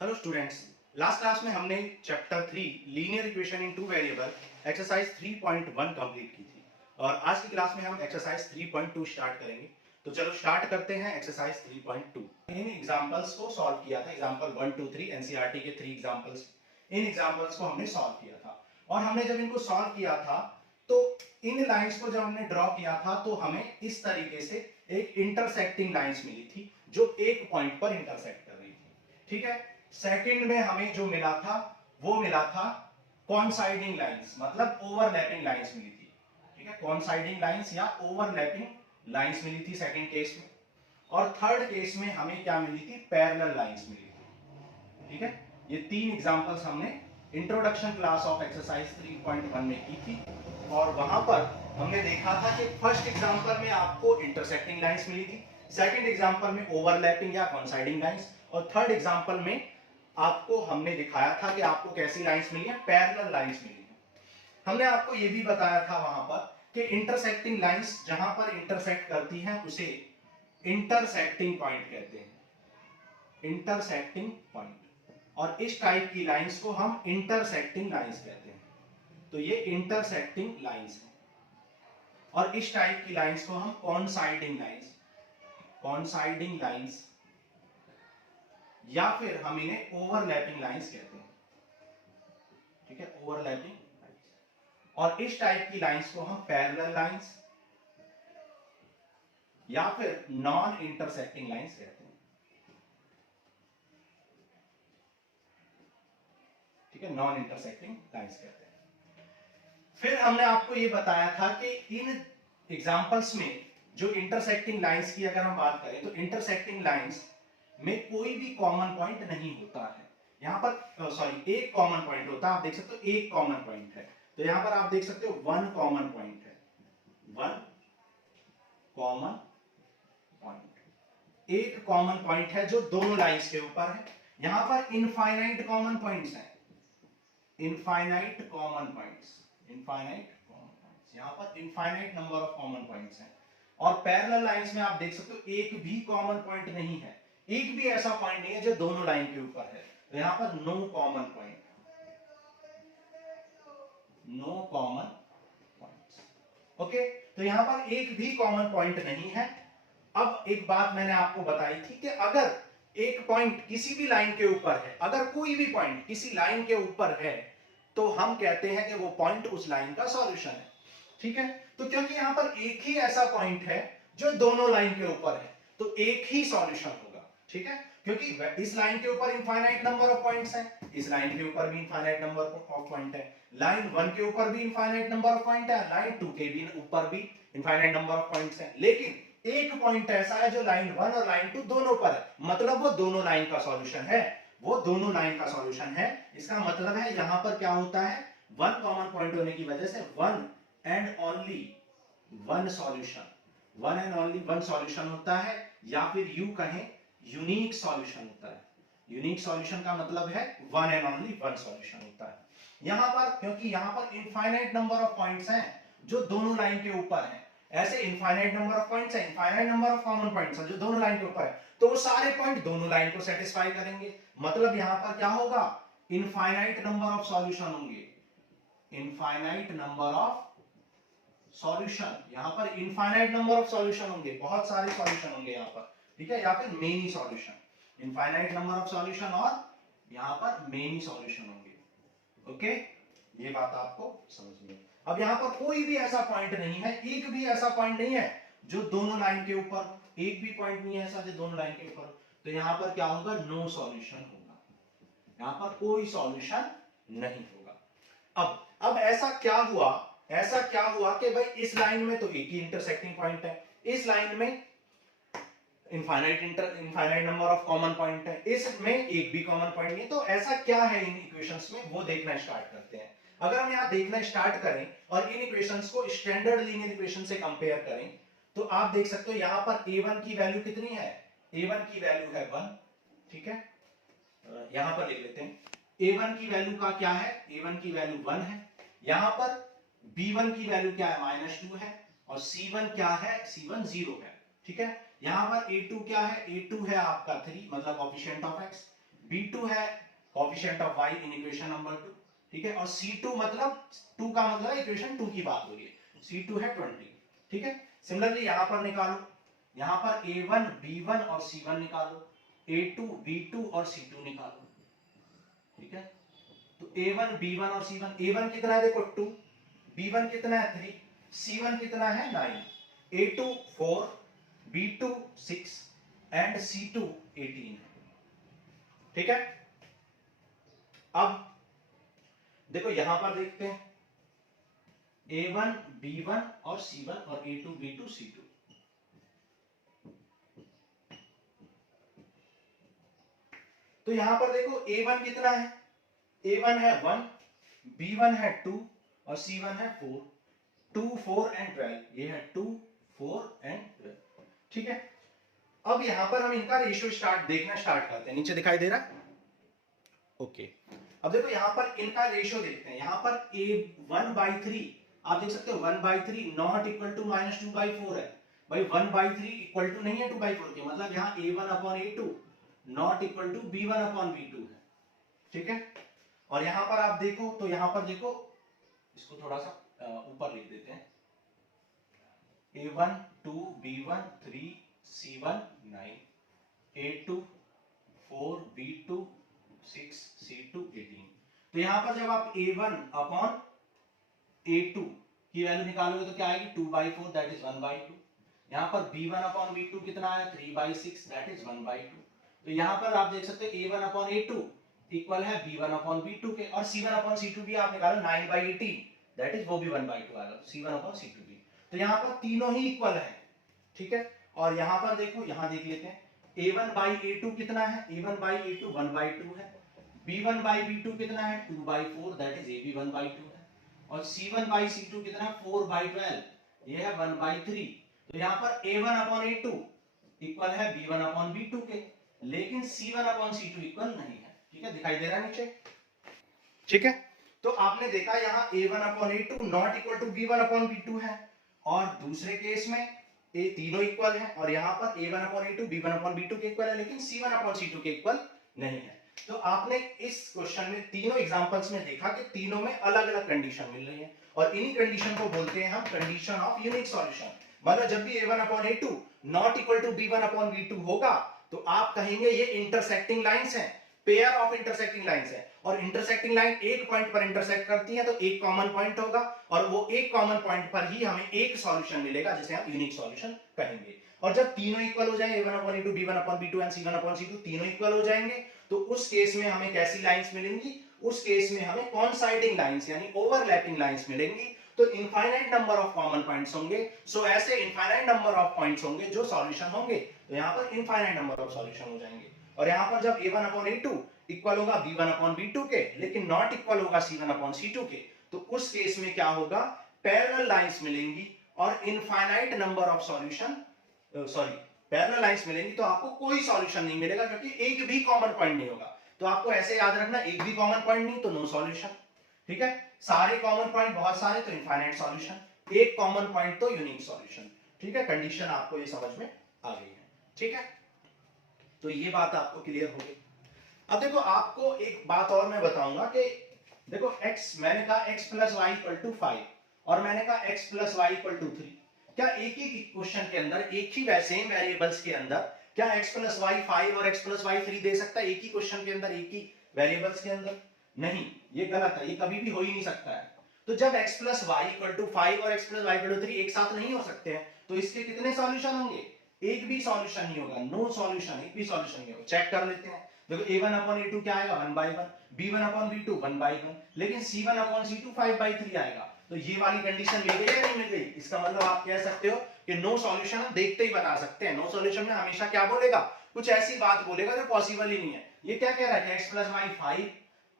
Hello students, last class में हमने chapter 3 linear equation in two variable exercise 3.1 complete की थी और आज की क्लास में हम एक्सरसाइज 3.2 स्टार्ट करेंगे। तो चलो स्टार्ट करते हैं एक्सरसाइज 3.2। इन एग्जांपल्स को सॉल्व किया था, एग्जांपल 1 2 3 एनसीईआरटी के 3 एग्जांपल्स। इन एग्जांपल्स को हमने सॉल्व किया था और हमने जब इनको सॉल्व किया था तो इन लाइंस को जब हमने ड्रॉ किया था तो हमें इस तरीके से एक इंटरसेक्टिंग लाइंस मिली थी जो एक पॉइंट पर इंटरसेक्ट कर रही थी। ठीक है, सेकंड में हमें जो मिला था वो मिला था कॉन्साइडिंग लाइंस, मतलब ओवरलैपिंग लाइंस मिली थी। ठीक है, कॉन्साइडिंग लाइंस या ओवरलैपिंग लाइंस मिली थी सेकंड केस में। और थर्ड केस में हमें क्या मिली थी? पैरेलल लाइंस मिली थी। ठीक है, ये तीन एग्जांपल्स हमने इंट्रोडक्शन क्लास ऑफ एक्सरसाइज 3.1 में की थी और वहां पर हमने देखा था कि फर्स्ट एग्जांपल में आपको इंटरसेक्टिंग लाइंस मिली थी, सेकंड एग्जांपल में ओवरलैपिंग या कॉन्साइडिंग लाइंस, और थर्ड एग्जांपल में आपको हमने दिखाया था कि आपको कैसी लाइंस मिली है? पैरेलल लाइंस मिली है। हमने आपको यह भी बताया था वहां पर कि इंटरसेक्टिंग लाइंस जहां पर इंटरसेक्ट करती हैं उसे इंटरसेक्टिंग पॉइंट कहते हैं, इंटरसेक्टिंग पॉइंट। और इस टाइप की लाइंस को हम इंटरसेक्टिंग लाइंस कहते हैं। तो ये इंटरसेक्टिंग लाइंस है और इस टाइप की लाइंस को हम कॉन्साइडिंग लाइंस, कॉन्साइडिंग लाइंस या फिर हम इन्हें ओवरलैपिंग लाइंस कहते हैं। ठीक है, ओवरलैपिंग लाइंस। और इस टाइप की लाइंस को हम पैरेलल लाइंस या फिर नॉन इंटरसेक्टिंग लाइंस कहते हैं। ठीक है, नॉन इंटरसेक्टिंग लाइंस कहते हैं। फिर हमने आपको यह बताया था कि इन एग्जांपल्स में जो इंटरसेक्टिंग लाइंस की अगर हम बात करें तो इंटरसेक्टिंग लाइंस में कोई भी कॉमन पॉइंट नहीं होता है। यहां पर सॉरी, एक कॉमन पॉइंट होता है। आप देख सकते हो एक कॉमन पॉइंट है, तो यहां पर आप देख सकते हो वन कॉमन पॉइंट है, वन कॉमन पॉइंट, एक कॉमन पॉइंट है जो दोनों लाइंस के ऊपर है। यहां पर इनफाइनाइट कॉमन पॉइंट्स हैं, infinite common points, infinite common points, यहां पर infinite number of common points हैं। और पैरेलल लाइंस में आप देख सकते हो एक भी कॉमन पॉइंट नहीं है, एक भी ऐसा पॉइंट नहीं है जो दोनों लाइन के ऊपर है। तो यहां पर no common point, no common points. Okay, तो यहां पर एक भी कॉमन पॉइंट नहीं है। अब एक बात मैंने आपको बताई थी कि अगर एक पॉइंट किसी भी लाइन के ऊपर है, अगर कोई भी पॉइंट किसी लाइन के ऊपर है तो हम कहते हैं कि वो पॉइंट उस लाइन का सॉल्यूशन है। ठीक है, तो क्योंकि यहां पर एक ही ऐसा पॉइंट है जो दोनों लाइन के ऊपर है तो एक ही सॉल्यूशन होगा। ठीक है, क्योंकि इस लाइन के ऊपर इनफाइनाइट नंबर ऑफ पॉइंट्स हैं, इस लाइन के ऊपर भी इनफाइनाइट नंबर ऑफ पॉइंट है, लाइन 1 के ऊपर भी इनफाइनाइट नंबर ऑफ पॉइंट है, लाइन 2 के भी ऊपर भी इनफाइनाइट नंबर ऑफ पॉइंट्स हैं। लेकिन एक पॉइंट ऐसा है जो लाइन 1 और लाइन 2 दोनों पर है, मतलब वो दोनों लाइन का सॉल्यूशन है, वो दोनों लाइन का सॉल्यूशन है। इसका मतलब है यहां पर क्या होता है? वन कॉमन पॉइंट होने की वजह से one and only one solution, one and only one solution होता है, या फिर यू कहें यूनिक सॉल्यूशन होता है। यूनिक सॉल्यूशन का मतलब है one and only one solution होता है। यहां पर क्योंकि यहां पर इनफाइनाइट नंबर ऑफ पॉइंट्स हैं जो दोनों लाइन के ऊपर हैं, ऐसे इनफाइनाइट नंबर ऑफ पॉइंट्स है, infinite number of common points है जो दोनों लाइन के ऊपर है, तो वो सारे पॉइंट दोनों लाइन को सेटिस्फाई करेंगे। मतलब यहां पर क्या होगा? इनफाइनाइट नंबर ऑफ सॉल्यूशन होंगे, इनफाइनाइट नंबर ऑफ सॉल्यूशन, यहां पर इनफाइनाइट नंबर ऑफ सॉल्यूशन होंगे, बहुत सारे सॉल्यूशन होंगे यहां पर। ठीक है, या फिर many solution, infinite number of solution और यहां पर मेनी सॉल्यूशन होंगे। ओके, ये बात आपको समझ में। अब यहां पर कोई भी ऐसा पॉइंट नहीं है, एक भी ऐसा पॉइंट नहीं है जो दोनों लाइन के ऊपर, एक भी पॉइंट नहीं है ऐसा जो दोनों लाइन के ऊपर, तो यहां पर क्या होगा? नो सॉल्यूशन होगा, यहां पर कोई सॉल्यूशन नहीं होगा। अब ऐसा क्या हुआ, ऐसा क्या हुआ कि भाई इस लाइन में तो एक ही इंटरसेक्टिंग पॉइंट है, इस लाइन में infinite number of common point है, इसमें एक भी कॉमन पॉइंट नहीं, तो ऐसा क्या है इन इक्वेशंस में वो देखना स्टार्ट करते हैं। अगर हम यहां देखना स्टार्ट करें और इन इक्वेशंस को स्टैंडर्ड लीनियर इक्वेशन से कंपेयर करें तो आप देख सकते हो यहां पर a1 की वैल्यू कितनी है? a1 की वैल्यू है 1। ठीक है, यहां पर लिख लेते हैं a1 की वैल्यू का क्या है? a1 की वैल्यू 1 है। यहां पर b1 की वैल्यू क्या है? -2 है। और c1 क्या है? c1 0 है। ठीक है, यहां पर a2 क्या है? a2 है आपका 3, मतलब कोएफिशिएंट ऑफ x। B2 है coefficient of y in equation number 2, ठीक है। और C2 मतलब 2 का मतलब इक्वेशन 2 की बात हो रही है, C2 है 20, ठीक है। सिमिलरली यहां पर निकालो, यहां पर A1 B1 और C1 निकालो, A2 B2 और C2 निकालो, ठीक है। तो A1 B1 और C1, A1 कितना है देखो 2, B1 कितना है 3, C1 कितना है 9, A2 4, B2 6 एंड C2 18 है, ठीक है। अब देखो यहां पर देखते हैं A1 B1 और C1 और A2 B2 C2, तो यहां पर देखो A1 कितना है, A1 है 1, B1 है 2 और C1 है 4, 2 4 एंड 12, ये है 2 4 एंड 12, ठीक है। अब यहां पर हम इनका रेशियो देखना स्टार्ट करते हैं, नीचे दिखाई दे रहा है, ओके। अब देखो यहां पर इनका रेशियो देखते हैं, यहां पर A1/3 आप देख सकते हो 1/3 नॉट इक्वल टू -2/4 है, भाई 1/3 इक्वल टू नहीं है 2/4 के, मतलब यहां A1/A2 not equal to B1/B2 है, ठीक है। और यहां पर आप देखो तो यहां पर देखो, इसको थोड़ा सा ऊपर लिख देते हैं, A1 2 B1 3 C1 9 A2 4 B2 6 C2 18, तो यहां पर जब आप A1 अपॉन A2 की वैल्यू निकालोगे तो क्या आएगी 2/4 दैट इज 1/2, यहां पर B1 अपॉन B2 कितना आया 3/6 दैट इज 1/2, तो यहां पर आप देख सकते हो A1 अपॉन A2 इक्वल है B1 अपॉन B2 के, और C1 अपॉन C2 भी आप निकालो 9/18 दैट इज वो भी 1/2 आएगा, C1 अपॉन C2 भी, तो यहां पर तीनों ही इक्वल है, ठीक है। और यहां पर देखो, यहां देख लेते हैं A1/A2 कितना है, A1/A2 1/2 है, B1/B2 कितना है 2/4 दैट इज AB 1/2 है, और C1/C2 कितना है 4/12, ये है 1/3, तो यहां पर A1/A2 इक्वल है B1/B2 के, लेकिन C1/C2 इक्वल नहीं है, ठीक है, दिखाई दे रहा है नीचे, ठीक है। तो आपने देखा यहां A1/A2 not equal to B1/B2 है, और दूसरे केस में ये तीनों इक्वल है, और यहां पर A1/A2 B1/B2 के इक्वल है, लेकिन C1/C2 के इक्वल नहीं है। तो आपने इस क्वेश्चन में तीनों एग्जांपल्स में देखा कि तीनों में अलग अलग कंडीशन मिल रही है, और इन्हीं कंडीशन को बोलते हैं हम कंडीशन ऑफ यूनिक सॉल्यूशन। मतलब जब भी A1/A2 not equal to B1/B2 होगा तो आप कहेंगे ये इंटरसेक्टिंग लाइंस हैं, पेयर ऑफ इंटरसेक्टिंग लाइंस है, और इंटरसेक्टिंग लाइन एक पॉइंट पर इंटरसेक्ट करती है तो एक कॉमन पॉइंट होगा, और वो एक कॉमन पॉइंट पर ही हमें एक सॉल्यूशन मिलेगा जिसे हम यूनिक सॉल्यूशन कहेंगे। और जब तीनों इक्वल हो जाएंगे A1/A2 B1/B2 एंड C1/C2 तीनों इक्वल हो जाएंगे, तो उस केस में हमें कैसी लाइंस मिलेंगी, उस केस में हमें कॉन्साइडिंग लाइंस यानी ओवरलैपिंग लाइंस मिलेंगी, तो infinite number of common points होंगे। सो ऐसे इनफाइनाइट नंबर ऑफ पॉइंट्स होंगे जो सॉल्यूशन होंगे, तो यहां पर इनफाइनाइट नंबर ऑफ सॉल्यूशन हो जाएंगे। और यहां पर जब A1/A2 इक्वल होगा B1/B2 के, लेकिन नॉट इक्वल होगा C1/C2 के, तो उस केस में क्या होगा, पैरेलल लाइंस मिलेंगी और infinite number of solution, sorry parallel lines मिलेंगी, तो आपको कोई सॉल्यूशन नहीं मिलेगा क्योंकि एक भी कॉमन पॉइंट नहीं होगा। तो आपको ऐसे याद रखना, एक भी कॉमन पॉइंट नहीं तो नो सॉल्यूशन, ठीक है। सारे कॉमन पॉइंट बहुत सारे तो इनफाइनाइट सॉल्यूशन, एक कॉमन पॉइंट तो यूनिक सॉल्यूशन, ठीक है। कंडीशन आपको ये समझ में आ गई है, ठीक है। तो ये बात आपको क्लियर हो गई। अब देखो आपको एक बात और मैं बताऊंगा कि देखो x, मैंने कहा x plus y equal to 5 और मैंने कहा x plus y equal to 3, क्या एक ही क्वेश्चन के अंदर एक ही सेम वेरिएबल्स के अंदर क्या x प्लस वाई 5 और x प्लस वाई 3 दे सकता है एक ही क्वेश्चन के अंदर, एक ही वेरिएबल्स के अंदर? नहीं, ये गलत है, ये कभी भी हो ही नहीं सकता है। तो जब x plus y equal to 5 और x plus y equal to 3 एक साथ नहीं हो सकते हैं, तो इसके कितने सॉल्यूशन होंगे? एक भी सॉल्यूशन नहीं होगा, नो सॉल्यूशन, एक भी सॉल्यूशन नहीं होगा। चेक कर लेते हैं, देखो A1/A2 क्या आएगा 1/1, B1/B2 1/1, लेकिन C1/C2 5/3 आएगा। तो ये वाली कंडीशन मिल गई या नहीं मिल गई? इसका मतलब आप कह सकते हो कि नो सॉल्यूशन हम देखते ही बता सकते हैं। नो सॉल्यूशन में हमेशा क्या बोलेगा, कुछ ऐसी बात बोलेगा जो पॉसिबल ही नहीं है। ये क्या कह रहा है कि x प्लस वाई 5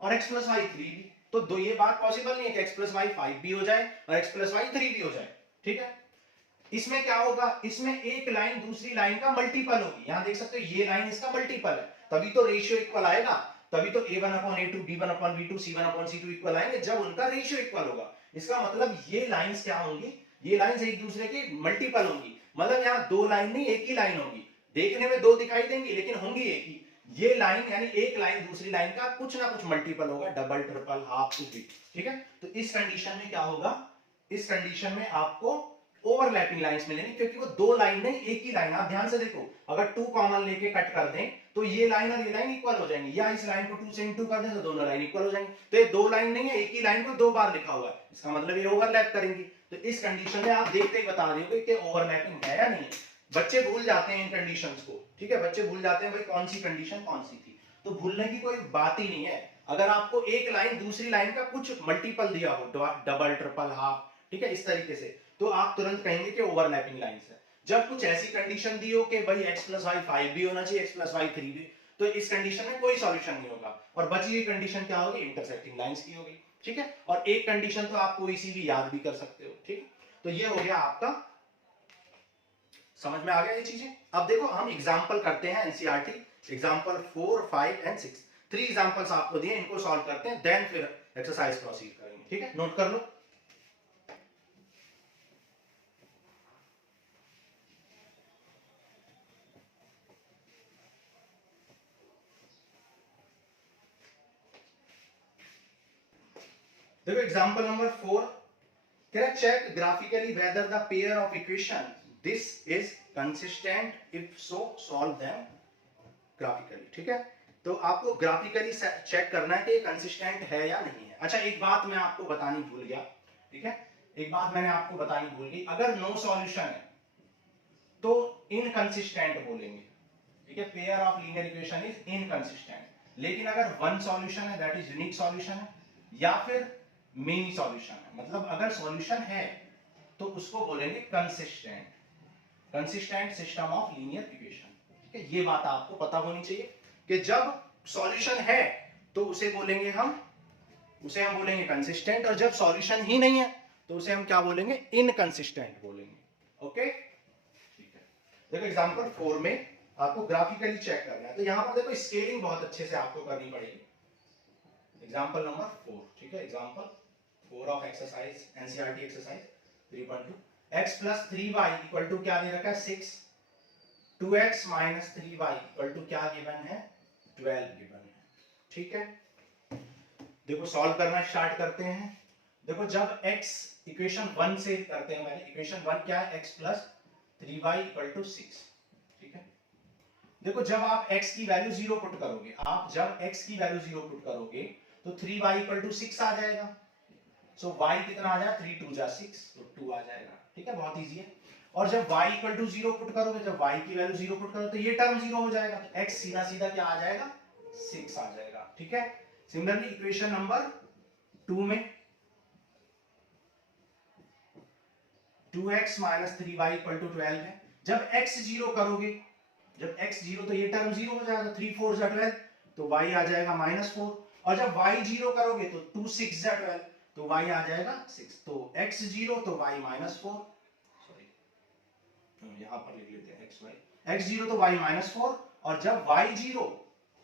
और x प्लस वाई 3 भी, तो दो ये बात पॉसिबल नहीं है कि x प्लस वाई 5 भी हो जाए और x प्लस वाई 3 भी हो जाए, ठीक है। इसमें क्या होगा, इसमें एक लाइन दूसरी लाइन का मल्टीपल होगी। यहां देख सकते हो ये लाइन इसका मल्टीपल है, तभी तो रेशियो इक्वल आएगा, तभी तो A1/A2 B1/B2 C1/C2 इक्वल आएंगे जब उनका रेशियो इक्वल होगा। इसका मतलब ये लाइंस क्या होंगी, ये लाइंस एक दूसरे के मल्टीपल होंगी, मतलब यहाँ दो लाइन नहीं एक ही लाइन होगी। देखने में दो दिखाई देंगी लेकिन होंगी एक ही, ये लाइन यानी एक लाइन दूसरी लाइन का कुछ ना कुछ मल्टीपल होगा, डबल, ट्रिपल, हाफ, कुछ भी, ठीक है। तो इस कंडीशन में क्या होगा, इस कंडीशन में आपको ओवरलैपिंग लाइंस मिलेंगी, क्योंकि वो दो लाइन नहीं एक ही लाइन। आप ध्यान से देखो, अगर 2 कॉमन लेके कट कर दें तो ये लाइन और ये लाइन इक्वल हो जाएंगी, या इस लाइन को 2 से इनटू कर दें तो दोनों लाइन इक्वल हो जाएंगी। तो ये दो लाइन नहीं है, एक ही लाइन को दो बार लिखा हुआ है, इसका मतलब ये ओवरलैप करेंगी। तो इस कंडीशन में आप देखते ही बता रहे हो कि ओवरलैपिंग है या नहीं। बच्चे भूल जाते हैं इन कंडीशंस को, ठीक है, बच्चे भूल जाते हैं भाई कौन सी कंडीशन कौन सी थी। तो भूलने की कोई बात ही नहीं है। अगर आपको एक लाइन दूसरी लाइन का कुछ मल्टीपल दिया हो, डबल, ट्रिपल, हाफ, ठीक है, इस तरीके से, तो आप तुरंत कहेंगे कि ओवरलैपिंग लाइंस है। जब कुछ ऐसी कंडीशन दी हो कि भाई x प्लस वाई 5 भी होना चाहिए, x प्लस वाई 3 भी, तो इस कंडीशन में कोई सॉल्यूशन नहीं होगा, और बची हुई कंडीशन क्या होगी, इंटरसेक्टिंग लाइंस की होगी, ठीक है। और एक कंडीशन तो आप कोई सी भी याद भी कर सकते हो, ठीक। तो ये हो गया आपका, समझ में आ गया ये चीजें। अब देखो हम एग्जांपल करते हैं एनसीईआरटी एग्जांपल 4, 5 एंड 6, 3 एग्जांपल्स आपको दिए, इनको सॉल्व करते हैं, देन फिर एक्सरसाइज प्रोसीड करेंगे, ठीक है, नोट कर लो। देखो एग्जांपल नंबर 4, कह रहा check graphically whether the pair of equation this is consistent, if so solve them graphically, ठीक है। तो आपको ग्राफिकली चेक करना है कि ये कंसिस्टेंट है या नहीं है। अच्छा एक बात मैं आपको बतानी भूल गया, ठीक है, एक बात मैंने आपको बतानी भूल गई, अगर नो सॉल्यूशन है तो इनकंसिस्टेंट बोलेंगे, ठीक है, pair of linear equation is inconsistent. लेकिन अगर वन सॉल्यूशन है दैट इज यूनिक सॉल्यूशन है, या फिर मेनी सॉल्यूशन है, मतलब अगर सॉल्यूशन है तो उसको बोलेंगे consistent, consistent system of linear equation, ठीक है। ये बात आपको पता होनी चाहिए कि जब सॉल्यूशन है तो उसे बोलेंगे हम, उसे हम बोलेंगे कंसिस्टेंट, और जब सॉल्यूशन ही नहीं है तो उसे हम क्या बोलेंगे, इनकंसिस्टेंट बोलेंगे, ओके, ठीक है। देखो एग्जांपल 4 में आपको ग्राफिकली चेक करना है, तो यहां पर देखो स्केलिंग बहुत अच्छे से आपको करनी पड़ेगी। एग्जांपल नंबर 4, ठीक है, example 4 of exercise NCERT exercise 3.2, x plus 3y equal to क्या दे रखा है 6, 2x minus 3y equal to क्या गिवन है 12 गिवन है, ठीक है। देखो सॉल्व करना स्टार्ट करते हैं। देखो जब x इक्वेशन 1 से करते हैं, मैंने इक्वेशन 1 क्या है, x plus 3y equal to 6, ठीक है। देखो जब आप x की वैल्यू 0 पुट करोगे, आप जब x की वैल्यू 0 पुट करोगे तो 3y इक्वल टू 6 आ जाएगा। सो y कितना आ जाएगा, 3 2 जा 6, तो 2 आ जाएगा, ठीक है, बहुत इजी है। और जब y इक्वल टू 0 पुट करोगे, जब y की वैल्यू 0 पुट करोगे तो ये टर्म 0 हो जाएगा, तो x सीधा सीधा क्या आ जाएगा 6 आ जाएगा, ठीक है। सिमिलरली इक्वेशन नंबर 2 में 2x minus 3y equal to 12 है, जब x 0 करोगे, जब x 0 तो ये टर्म 0 हो जाएगा, 3 4 जा 12, तो y आ जाएगा -4, और जब y 0 करोगे तो 2 6 जा 12, तो y आ जाएगा 6, तो x 0 तो y -4, सॉरी यहां पर लिख लेते हैं x 0 तो y -4, और जब y 0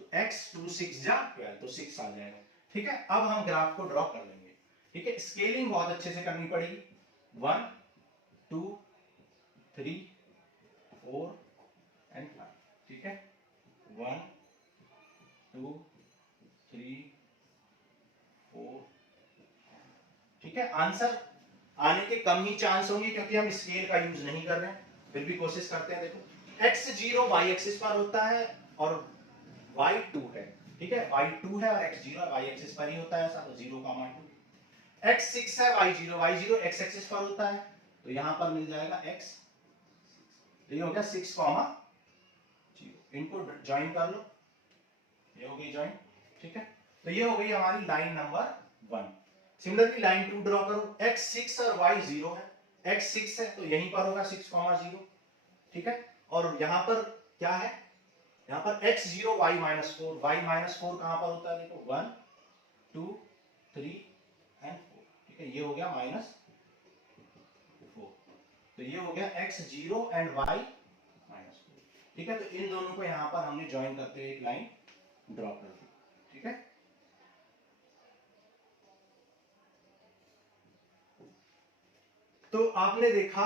तो x 2 6 जा 12, तो 6 आ जाएगा, ठीक है। अब हम ग्राफ को ड्रॉ कर लेंगे, ठीक है, स्केलिंग बहुत अच्छे से करनी पड़ेगी, 1 2 3 4 एंड 5, ठीक है, 1 2 3 4, ठीक है। आंसर आने के कम ही चांस होंगे क्योंकि हम स्केल का यूज नहीं कर रहे हैं, फिर भी कोशिश करते हैं। देखो x 0 y एक्सिस पर होता है और y 2 है, ठीक है, y 2 है और x 0 y एक्सिस पर ही होता है, ऐसा तो 0 2, x 6 है y 0 x एक्सिस पर होता है, तो यहां पर मिल जाएगा x, तो ये हो गया 6 0, इनको ज्वाइन कर लो, ये हो गई ज्वाइन, ठीक है। तो ये हो गई हमारी line number 1। Similarly line 2 draw करो, x 6 और y 0 है, x 6 है तो यहीं पर होगा 6 0, ठीक है। और यहां पर क्या है, यहां पर x 0 y -4, y -4 कहां पर होता है, देखो 1 2 3 एंड 4, ठीक है, ये हो गया -4, तो ये हो गया x 0 एंड y -4, ठीक है। तो इन दोनों को यहां पर हमने ज्वाइन करते हुए एक लाइन ड्रॉ कर दी, ठीक है। तो आपने देखा,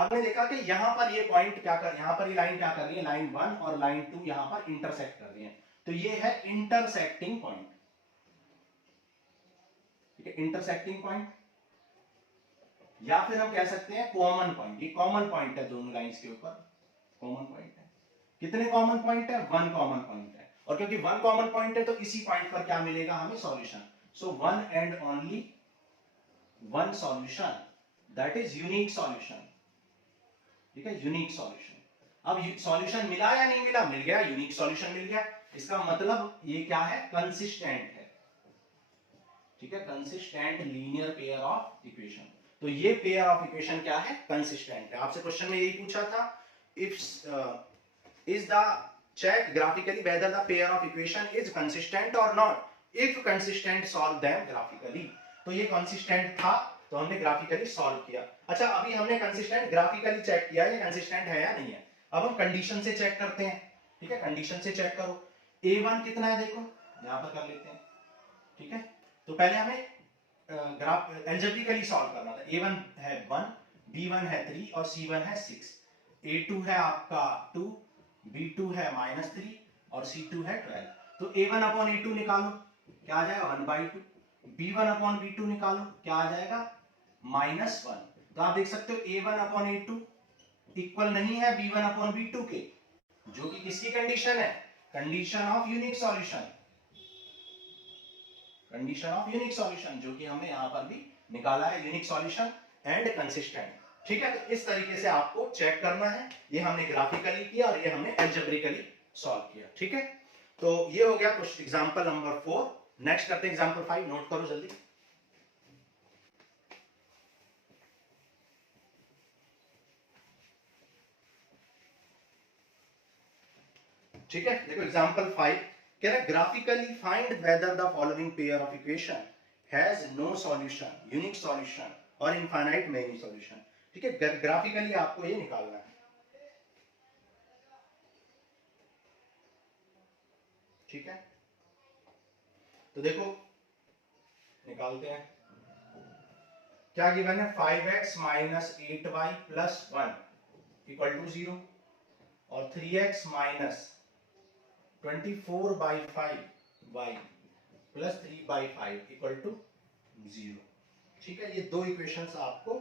आपने देखा कि यहां पर ये पॉइंट क्या कर, यहां पर ये लाइन क्या कर रही है, लाइन 1 और लाइन 2 यहां पर इंटरसेक्ट कर रही है, तो ये है इंटरसेक्टिंग पॉइंट, ठीक है, इंटरसेक्टिंग पॉइंट, या फिर हम कह सकते हैं कॉमन पॉइंट। ये कॉमन पॉइंट है दोनों लाइंस के ऊपर, कॉमन पॉइंट है। कितने कॉमन पॉइंट है, 1 कॉमन पॉइंट है, और क्योंकि 1 कॉमन पॉइंट है तो इसी पॉइंट पर क्या मिलेगा हमें, solution. So one and only one solution, that is unique solution, ठीक है, यूनिक सॉल्यूशन। अब सॉल्यूशन मिला या नहीं मिला, मिल गया, यूनिक सॉल्यूशन मिल गया, इसका मतलब ये क्या है, कंसिस्टेंट है, ठीक है, consistent linear pair of equation. तो ये पेयर ऑफ इक्वेशन क्या है, कंसिस्टेंट है। आपसे क्वेश्चन में यही पूछा था, if is the check graphically whether the pair of equation is consistent or not, if consistent solve them graphically। तो ये consistent था तो हमने graphically solve किया। अच्छा, अभी हमने consistent graphically check किया ये consistent है या नहीं है। अब हम condition से check करते हैं, ठीक है, condition से check करो। a1 कितना है देखो, यहाँ पर कर लेते हैं, ठीक है। तो पहले हमें ग्राफ एल्जेब्रिकली सॉल्व करना था। a1 है 1, b1 है 3 और c1 है 6, a2 है आपका 2, b2 है -3 और c2 है 12। तो a1 अपॉन a2 निकालो, क्या आ जाएगा 1/2, b1 अपॉन b2 निकालो, क्या आ जाएगा -1। तो आप देख सकते हो a1 अपॉन a2 इक्वल नहीं है b1 अपॉन b2 के, जो कि किसकी कंडीशन है, condition of unique solution, condition of unique solution, जो कि हमने यहां पर भी निकाला है, यूनिक सॉल्यूशन एंड कंसिस्टेंट, ठीक है। तो इस तरीके से आपको चेक करना है, ये हमने ग्राफिकली किया और ये हमने एल्जेब्रिकली सॉल्व किया, ठीक है। तो ये हो गया कुछ एग्जांपल नंबर 4। नेक्स्ट करते हैं एग्जांपल 5, नोट करो जल्दी। ठीक है, देखो एग्जांपल 5 कह रहा है graphically find whether the following pair of equation has no solution, unique solution और इनफाइनाइट मेनी सॉल्यूशन, ठीक है। ग्राफिकली आपको ये निकालना है, ठीक है। तो देखो निकालते हैं, क्या गिवन है, 5x minus 8y plus 1 equal to 0 और 3x minus 24/5y plus 3/5 equal to 0, ठीक है। ये दो इक्वेशंस आपको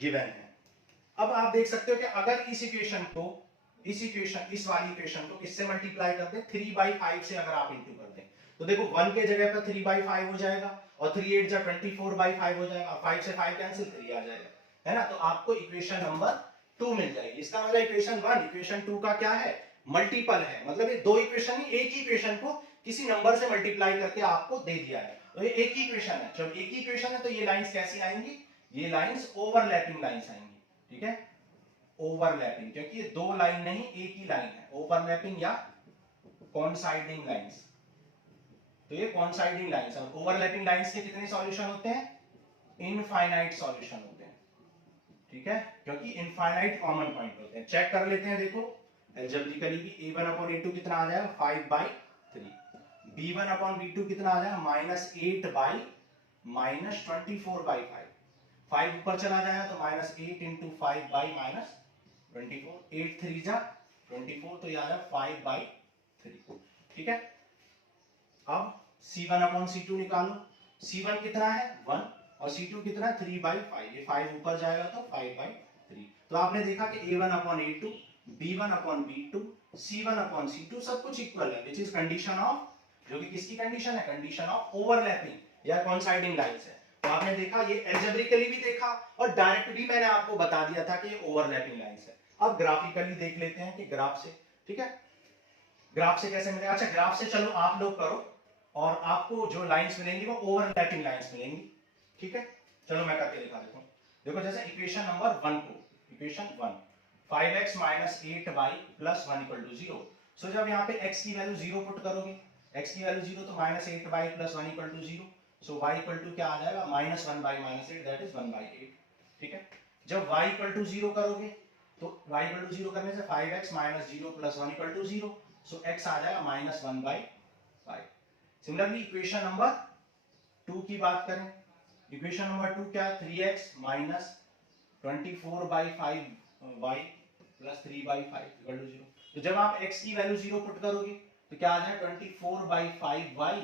गिवन है। अब आप देख सकते हो कि अगर इस इक्वेशन को, इस वाली इक्वेशन को किससे मल्टीप्लाई करते हैं, 3/5 से अगर आप इंटू करते हैं, तो देखो 1 के जगह पर 3/5 हो जाएगा और 3 8 जा 24/5 हो जाएगा, 5 से 5 कैंसिल, 3 आ जाएगा, है ना। तो आपको इक्वेशन नंबर 2 मिल जाएगी। इसका मतलब इक्वेशन 1 इक्वेशन 2 का क्या है, मल्टीपल है, मतलब ये दो इक्वेशन ही एक ही इक्वेशन को किसी नंबर से मल्टीप्लाई करके आपको दे दिया है, तो ये एक ही इक्वेशन है। जब एक ही इक्वेशन है तो ये लाइंस कैसी आएंगी, ये लाइंस ओवरलैपिंग लाइंस आएंगी, ठीक है, ओवरलैपिंग, क्योंकि ये दो लाइन नहीं एक ही लाइन है, ओवरलैपिंग या कॉन्साइडिंग लाइंस। तो ये कॉन्साइडिंग लाइंस और ओवरलैपिंग लाइंस के कितने सॉल्यूशन होते हैं, इनफाइनाइट सॉल्यूशन होते हैं, ठीक है, क्योंकि इनफाइनाइट कॉमन पॉइंट होते हैं। चेक कर लेते हैं, देखो एल्जेब्रिकली भी a1 अपॉन a2 कितना आ जाएगा 5/3, b1 अपॉन b2 कितना आ जाएगा -8/-24/5, 5 ऊपर चला जाएगा तो -8 इंटू 5/-24, 8 3 जा 24, तो ये आ जाएगा 5/3, ठीक है। अब c1 अपॉन c2 निकालो, c1 कितना है 1 और c2 कितना है 3/5, ये 5 ऊपर जाएगा तो 5/3। तो आपने देखा कि a1 upon a2, b1 upon b2, c1 upon c2 सब कुछ इक्वल है, विच इज कंडीशन ऑफ, जो कि किसकी कंडीशन है, कंडीशन ऑफ ओवरलैपिंग या कॉन्साइडिंग लाइंस है। तो आपने देखा ये एल्जेब्रिकली भी देखा और डायरेक्ट भी मैंने आपको बता दिया था कि ये ओवरलैपिंग लाइंस है। अब ग्राफिकली देख लेते हैं कि ग्राफ से, ठीक है, ग्राफ से कैसे मिलेगा। अच्छा, ग्राफ से चलो आप लोग करो और आपको जो लाइंस मिलेंगी वो ओवरलैपिंग लाइंस मिलेंगी, ठीक है। चलो मैं करके दिखा देता हूं। देखो जैसे इक्वेशन नंबर 1 को, equation 1 5x minus 8y plus 1 equal to 0। So जब यहाँ पे x की वैल्यू 0 पुट करोगे, x की वैल्यू 0 तो -8y plus 1 equal to 0, so y equal to क्या आ जाएगा -1/-8, दैट इज 1/8, ठीक है। जब y इक्वल टू 0 करोगे तो y इक्वल टू 0 करने से 5x minus 0 plus 1 equal to 0, so x आ जाएगा -1/5। सिमिलरली इक्वेशन नंबर 2 की बात करें, इक्वेशन नंबर 2 क्या, 3x minus 24/5y plus 3/5 equal to 0। तो जब आप x की वैल्यू 0 पुट करोगे तो क्या आ जाएगा 24/5y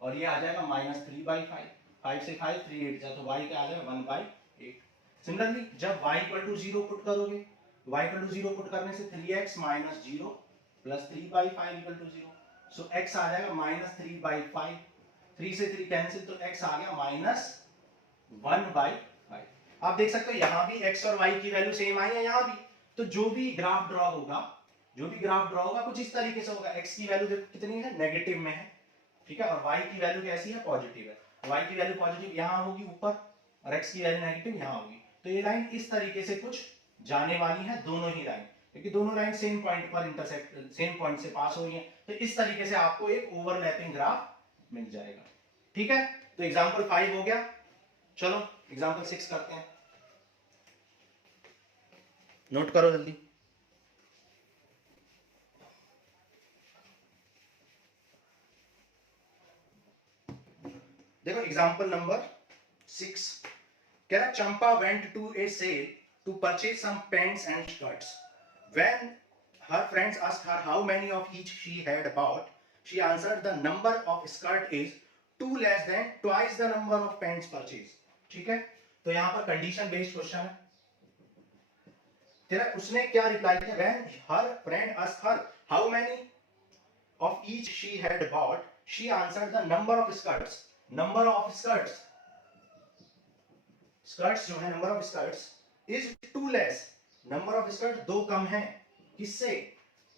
और ये आ जाएगा -3/5, 5 से 5 3 8 जा, तो y क्या आ जाएगा 1/8। सिमिलरली जब y इक्वल टू 0 पुट करोगे, y इक्वल टू 0 पुट करने से 3x minus 0 plus 3/5 equal to 0, so x आ जाएगा -3/5, 3 से 3 कैंसिल, तो x आ गया -1/5। आप देख सकते हो यहां भी x और y की वैल्यू सेम आई है, यहां भी। तो जो भी ग्राफ ड्रॉ होगा, कुछ इस तरीके से होगा। x की वैल्यू देखो कितनी है, नेगेटिव में है, ठीक है, और y की वैल्यू कैसी है, पॉजिटिव है। y की वैल्यू पॉजिटिव यहां होगी ऊपर और x की वैल्यू नेगेटिव यहां होगी। तो ये लाइन इस तरीके से कुछ जाने वाली है, दोनों ही लाइन, क्योंकि दोनों लाइन सेम पॉइंट पर इंटरसेक्ट, सेम पॉइंट से पास हो रही है। तो इस तरीके से आपको एक ओवरलैपिंग ग्राफ मिल जाएगा, ठीक है। तो एग्जांपल 5 हो गया, चलो एग्जांपल 6 करते हैं, नोट करो जल्दी। देखो एग्जांपल नंबर 6 कह रहा, Champa went to a sale to purchase some pants and skirts. When her friends asked her how many of each she had bought, she answered the number of skirt is too less than twice the number of pants purchased। ठीक है, तो यहां पर condition based question है। तेरा उसने क्या reply किया, when her friend asked her how many of each she had bought, she answered the number of skirts। number of skirts, skirts जो है number of skirts is too less, number of skirts दो कम है, किससे,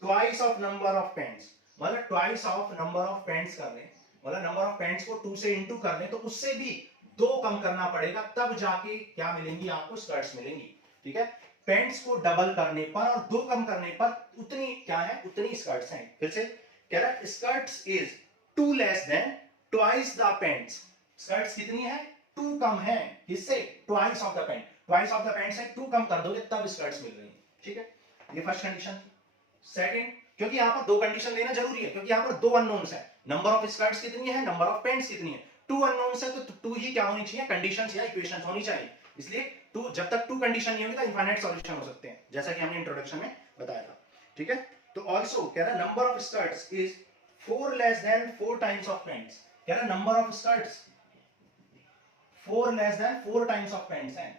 twice of number of pants, मतलब twice of number of pants कर ले, मतलब नंबर ऑफ पेंट्स को 2 से इंटू कर ले तो उससे भी 2 कम करना पड़ेगा, तब जाके क्या मिलेंगी आपको, स्कर्ट्स मिलेंगी। ठीक है, पेंट्स को डबल करने पर और 2 कम करने पर उतनी क्या है, उतनी स्कर्ट्स हैं। फिर से कह रहा है skirts is 2 less than twice the pants, skirts कितनी है, 2 कम है, किससे, twice of the pant, twice of the pant से 2 कम कर दोगे तब स्कर्ट्स मिल रही है। ठीक है, ये फर्स्ट कंडीशन। सेकंड, क्योंकि यहां पर 2 कंडीशन लेना जरूरी है, क्योंकि यहां पर 2 अननोन्स है, नंबर ऑफ स्कर्ट्स कितनी है, नंबर ऑफ पेंट्स कितनी है, 2 अननोन्स है, तो 2 ही क्या होनी चाहिए, कंडीशंस या इक्वेशंस होनी चाहिए। इसलिए 2, जब तक 2 कंडीशन नहीं होगी तो इनफाइनाइट सॉल्यूशन हो सकते हैं, जैसा कि हमने इंट्रोडक्शन में बताया था। ठीक है, तो आल्सो कह रहा number of skirts is 4 less than 4 times of paints, कह रहा number of skirts 4 less than 4 times of paints है,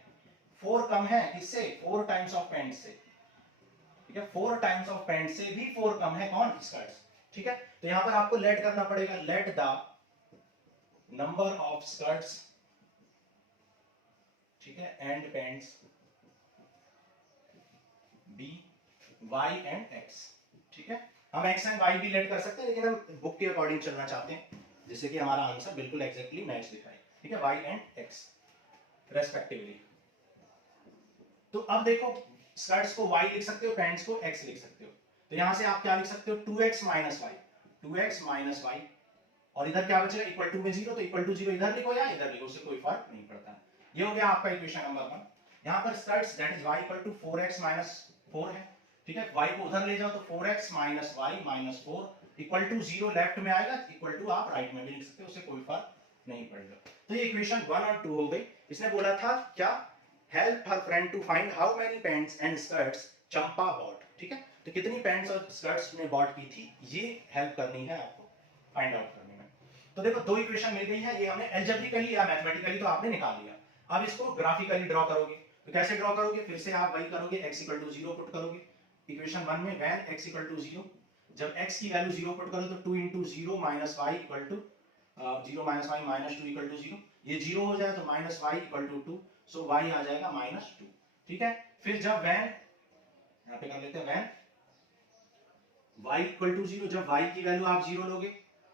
4 कम है किससे, 4 टाइम्स ऑफ पेंट्स से। ठीक है, 4 टाइम्स ऑफ पेंट से भी 4 कम है कौन, स्कर्ट्स। ठीक है, तो यहां पर आपको लेट करना पड़ेगा, let the number of skirts, ठीक है, and pants be y and x. ठीक है, हम एक्स एंड वाई भी लेट कर सकते हैं, लेकिन हम बुक के अकॉर्डिंग चलना चाहते हैं, जिससे कि हमारा आंसर बिल्कुल एग्जैक्टली मैच दिखाए। ठीक है, वाई एंड एक्स रेस्पेक्टिवली। तो अब देखो स्कर्ट्स को y लिख सकते हो, पैंट्स को x लिख सकते हो, तो यहां से आप क्या लिख सकते हो, 2x minus Y, 2x minus Y, और इधर क्या बचेगा, इक्वल टू में 0, तो इक्वल टू 0 इधर लिखो या इधर लिखो, उससे कोई फर्क नहीं पड़ता। ये हो गया आपका इक्वेशन नंबर 1। यहां पर skirts that is y equal to 4x minus 4 है। ठीक है, y को उधर ले जाओ तो 4x minus y minus 4 equal to 0 left में आएगा, इक्वल टू आप राइट में भी लिख सकते हो, उससे कोई फर्क नहीं पड़ेगा। तो ये इक्वेशन 1 और 2 हो गई। इसने बोला था क्या, help her friend to find how many pants and skirts Champa bought। ठीक है, तो कितनी पैंट्स और स्कर्ट्स ने बॉट की थी, ये हेल्प करनी है आपको फाइंड आउट करने में। तो देखो 2 इक्वेशन मिल गई है, ये हमने अलजेब्रिकली या मैथमेटिकली तो आपने निकाल लिया। अब इसको ग्राफिकली ड्रॉ करोगे, तो कैसे ड्रॉ करोगे, फिर से आप वही करोगे, x इक्वल टू 0 पुट करोगे इक्वेशन 1 में, व्हेन x इक्वल टू 0, जब x की वैल्यू 0 पुट करो तो 2 into 0 minus y equal to 0 minus y minus 2 equal to 0, ये 0 हो जाए तो minus y equal to 2, so y आ जाएगा -2। ठीक है, फिर जब वैन, यहां पे कर लेते हैं वैन y इक्वल टू 0, जब y की वैल्यू आप 0 लोगे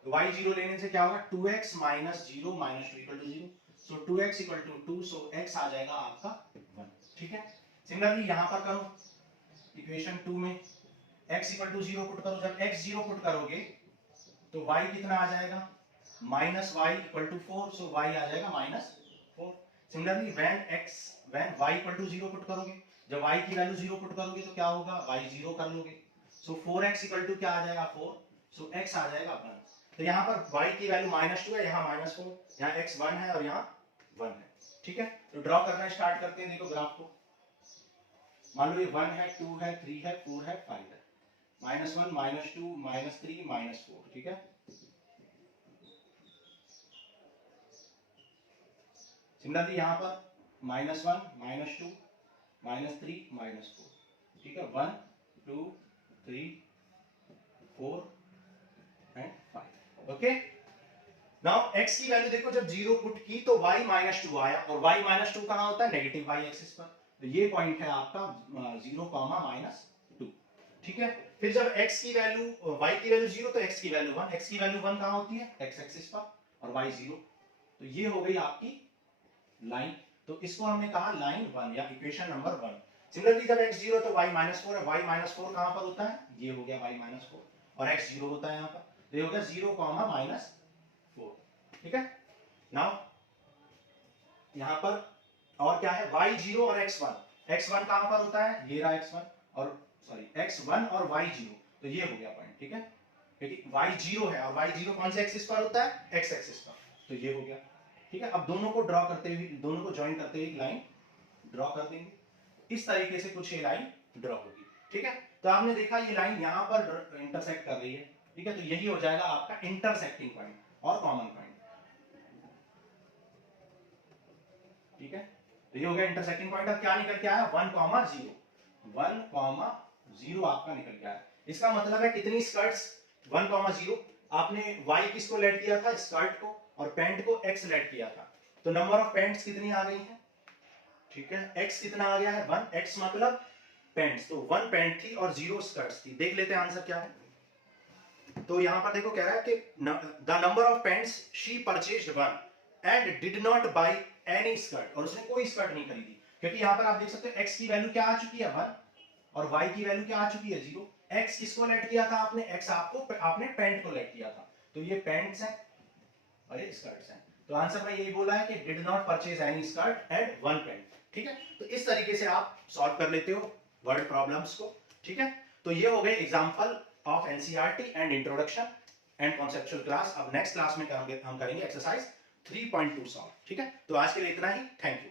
तो y 0 लेने से क्या होगा, 2x minus 0 minus 2 equal to 0, so 2x equal to 2, so x आ जाएगा आपका 1। ठीक है, सिमिलरली यहां पर करो इक्वेशन 2 में x इक्वल टू 0 पुट करो, जब x 0 पुट करोगे तो y कितना आ जाएगा, minus y equal to 4, so y आ जाएगा -4। Similarly when y equal to 0 put करोगे, जब y की वैल्यू 0 पुट करोगे तो क्या होगा, y 0 कर लोगे, सो 4x इक्वल टू क्या आ जाएगा 4, सो x आ जाएगा 1। तो यहां पर y की वैल्यू -2 है, यहां -4, यहां x 1 है और यहां 1 है। ठीक है, तो ड्रॉ करना स्टार्ट करते हैं। देखो ग्राफ को, मान लो ये 1 है, 2 है, 3 है, 4 है, 5 है, -1 -2 -3 -4, ठीक है। सिमिलरली यहाँ पर -1 -2 -3 -4, ठीक है, 1 2 3 4 एंड 5। ओके, नाउ x की वैल्यू देखो, जब 0 पुट की तो y -2 आया, और y -2 कहां होता है? नेगेटिव y एक्सिस पर। तो ये पॉइंट है आपका 0, -2, ठीक है। फिर जब x की वैल्यू y की वैल्यू 0 तो x की वैल्यू 1, x की वैल्यू 1 कहां होती है? x एक्सिस पर, और y 0। तो ये हो गई आपकी लाइन, तो इसको हमने कहा लाइन 1 या इक्वेशन नंबर 1। सिमिलरली जब x 0 तो y -4 है, y -4 कहां पर होता है? ये हो गया y -4, और x 0 होता है यहाँ पर, तो ये हो गया 0, -4, ठीक है। नाउ यहां पर और क्या है? y0 और x1 कहां पर होता है? ये रहा x1 और सॉरी x1 और y0, तो ये हो गया पॉइंट, ठीक है, क्योंकि y0 है, और y0 कौन से एक्सिस पर होता है? x एक्सिस पर, तो ये हो गया, ठीक है। अब दोनों को ड्रॉ करते हुए, दोनों को ज्वाइन करते हुए एक लाइन ड्रॉ कर देंगे। इस तरीके से कुछ ये लाइन ड्रॉ होगी, ठीक है। तो आपने देखा ये लाइन यहां पर इंटरसेक्ट कर रही है, ठीक है, तो यही हो जाएगा आपका इंटरसेक्टिंग पॉइंट और कॉमन पॉइंट, ठीक है। तो ये हो गया इंटरसेक्टिंग पॉइंट। अब क्या निकल के आया? 1,0, 1,0 आपका निकल के आया। इसका मतलब है कितनी स्कर्ट्स? 1,0। आपने y किसको लेट किया था? स्कर्ट को, और पैंट को x लेट किया था, तो नंबर ऑफ पैंट्स कितनी आ गई है? ठीक है, x कितना आ गया है? 1, x मतलब पैंट्स, तो 1 पैंट थी और 0 स्कर्ट्स थी। देख लेते हैं आंसर क्या है। तो यहां पर देखो कह रहा है कि the number of pants she purchased 1 and did not by any skirt, और उसने कोई स्कर्ट नहीं खरीदी, क्योंकि यहां पर आप देख सकते हो x की वैल्यू क्या आ चुकी है? 1, और y की वैल्यू क्या आ चुकी है? 0। x किसको लेट किया था आपने? x आपने पैंट को लेट किया था, तो ये पैंट्स हैं और ये स्कर्ट्स हैं। तो आंसर में यही बोला है कि did not purchase any skirt and 1 pant, ठीक है। तो इस तरीके से आप सॉल्व कर लेते हो वर्ड प्रॉब्लम्स को, ठीक है। तो ये हो गए example of NCERT and introduction and conceptual class. अब नेक्स्ट क्लास में हम करेंगे एक्सरसाइज 3.2 सॉल्व, ठीक है। तो आज के लिए इतना ही, थैंक यू।